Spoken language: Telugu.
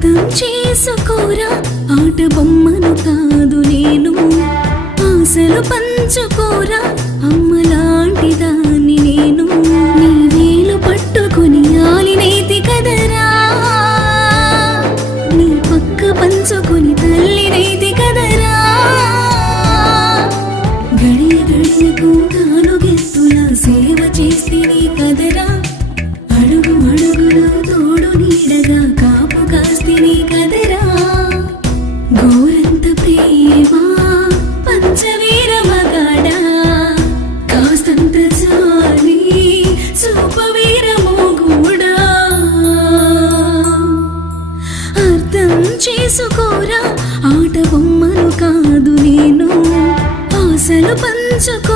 అర్థం చేసుకోరా ఆట బొమ్మను కాదు నేను ఆశలు పంచుకోరా అమ్మలాంటి దాన్ని నేను నీ వేలు పట్టుకొని ఆలినైతి కదరా నీ పక్క పంచుకొని తల్లినైతి కదరా గడియ గడియకు నాలుగెత్తుల సేవ చేస్తిని కదరా అడుగు అడుగులో తోడు నీడగా కాపు కాస్తిని కదరా గోరంత ప్రేమ పంచవీర మగాడా కాస్తంత జాలి చూపవీర మోగుడా అర్థం చేసుకోరా ఆట బొమ్మను కాదు నేను ఆశలు పంచుకో